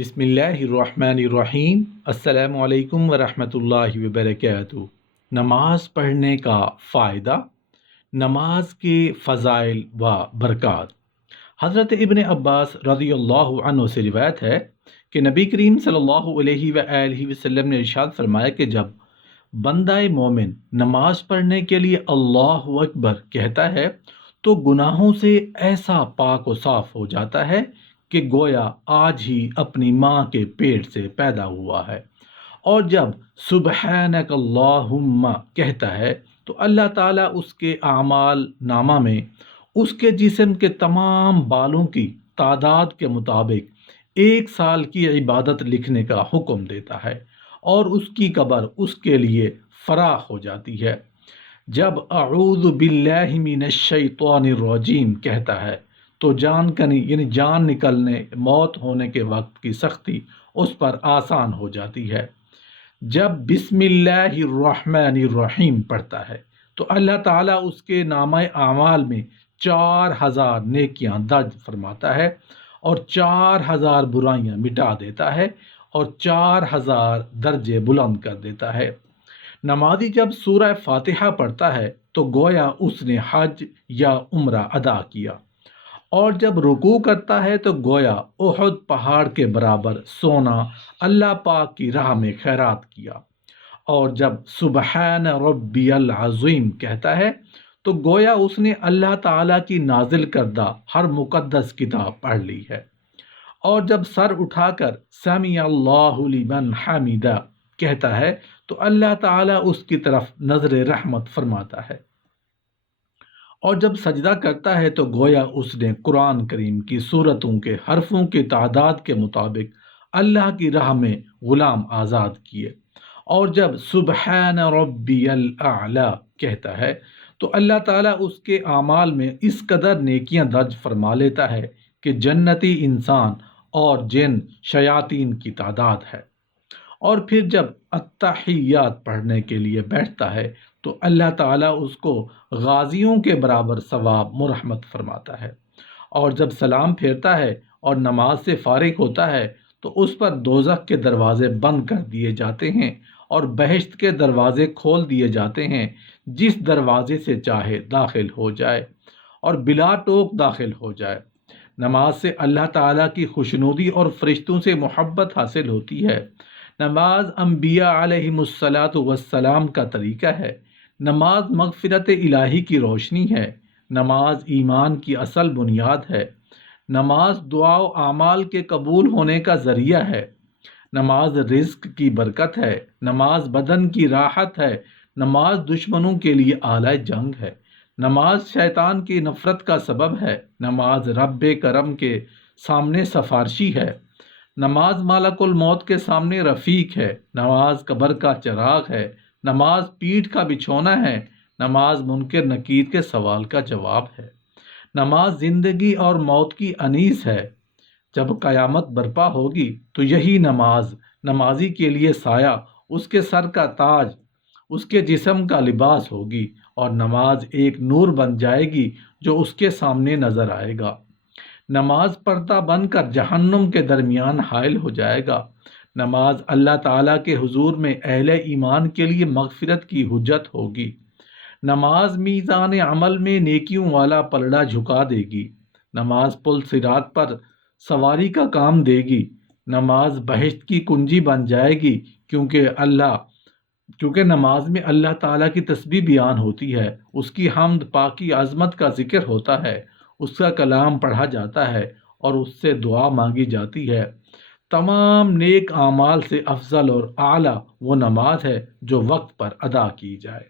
بسم اللہ الرحمن الرحیم۔ السلام علیکم ورحمۃ اللہ وبرکاتہ۔ نماز پڑھنے کا فائدہ، نماز کے فضائل و برکات۔ حضرت ابن عباس رضی اللہ عنہ سے روایت ہے کہ نبی کریم صلی اللہ علیہ وآلہ وسلم نے ارشاد فرمایا کہ جب بندہ مومن نماز پڑھنے کے لیے اللہ اکبر کہتا ہے تو گناہوں سے ایسا پاک و صاف ہو جاتا ہے کہ گویا آج ہی اپنی ماں کے پیٹ سے پیدا ہوا ہے، اور جب سبحانک اللہم کہتا ہے تو اللہ تعالیٰ اس کے اعمال نامہ میں اس کے جسم کے تمام بالوں کی تعداد کے مطابق 1 سال کی عبادت لکھنے کا حکم دیتا ہے، اور اس کی قبر اس کے لیے فراخ ہو جاتی ہے۔ جب اعوذ باللہ من الشیطان الرجیم کہتا ہے تو جان نکلنے، موت ہونے کے وقت کی سختی اس پر آسان ہو جاتی ہے۔ جب بسم اللہ الرحمن الرحیم پڑھتا ہے تو اللہ تعالیٰ اس کے نامہ اعمال میں 4000 نیکیاں درج فرماتا ہے، اور 4000 برائیاں مٹا دیتا ہے، اور 4000 درجے بلند کر دیتا ہے۔ نمازی جب سورہ فاتحہ پڑھتا ہے تو گویا اس نے حج یا عمرہ ادا کیا، اور جب رکوع کرتا ہے تو گویا احد پہاڑ کے برابر سونا اللہ پاک کی راہ میں خیرات کیا، اور جب سبحان ربی العظیم کہتا ہے تو گویا اس نے اللہ تعالیٰ کی نازل کردہ ہر مقدس کتاب پڑھ لی ہے، اور جب سر اٹھا کر سمیع اللہ لمن حمیدہ کہتا ہے تو اللہ تعالیٰ اس کی طرف نظر رحمت فرماتا ہے، اور جب سجدہ کرتا ہے تو گویا اس نے قرآن کریم کی سورتوں کے حرفوں کی تعداد کے مطابق اللہ کی راہ میں غلام آزاد کیے، اور جب سبحان ربی الاعلی کہتا ہے تو اللہ تعالیٰ اس کے اعمال میں اس قدر نیکیاں درج فرما لیتا ہے کہ جنتی انسان اور جن شیاطین کی تعداد ہے۔ اور پھر جب التحیات پڑھنے کے لیے بیٹھتا ہے تو اللہ تعالیٰ اس کو غازیوں کے برابر ثواب مرحمت فرماتا ہے، اور جب سلام پھیرتا ہے اور نماز سے فارغ ہوتا ہے تو اس پر دوزخ کے دروازے بند کر دیے جاتے ہیں اور بہشت کے دروازے کھول دیے جاتے ہیں، جس دروازے سے چاہے داخل ہو جائے اور بلا ٹوک داخل ہو جائے۔ نماز سے اللہ تعالیٰ کی خوشنودی اور فرشتوں سے محبت حاصل ہوتی ہے۔ نماز انبیاء علیہم السلام کا طریقہ ہے۔ نماز مغفرت الہی کی روشنی ہے۔ نماز ایمان کی اصل بنیاد ہے۔ نماز دعا و اعمال کے قبول ہونے کا ذریعہ ہے۔ نماز رزق کی برکت ہے۔ نماز بدن کی راحت ہے۔ نماز دشمنوں کے لیے آلہ جنگ ہے۔ نماز شیطان کی نفرت کا سبب ہے۔ نماز رب کرم کے سامنے سفارشی ہے۔ نماز ملک الموت کے سامنے رفیق ہے۔ نماز قبر کا چراغ ہے۔ نماز پیٹھ کا بچھونا ہے۔ نماز منکر نکیر کے سوال کا جواب ہے۔ نماز زندگی اور موت کی انیس ہے۔ جب قیامت برپا ہوگی تو یہی نماز نمازی کے لیے سایہ، اس کے سر کا تاج، اس کے جسم کا لباس ہوگی، اور نماز ایک نور بن جائے گی جو اس کے سامنے نظر آئے گا۔ نماز پردہ بن کر جہنم کے درمیان حائل ہو جائے گا۔ نماز اللہ تعالیٰ کے حضور میں اہل ایمان کے لیے مغفرت کی حجت ہوگی۔ نماز میزان عمل میں نیکیوں والا پلڑا جھکا دے گی۔ نماز پل صراط پر سواری کا کام دے گی۔ نماز بہشت کی کنجی بن جائے گی، کیونکہ نماز میں اللہ تعالیٰ کی تسبیح بیان ہوتی ہے، اس کی حمد، پاکی، عظمت کا ذکر ہوتا ہے، اس کا کلام پڑھا جاتا ہے، اور اس سے دعا مانگی جاتی ہے۔ تمام نیک اعمال سے افضل اور اعلیٰ وہ نماز ہے جو وقت پر ادا کی جائے۔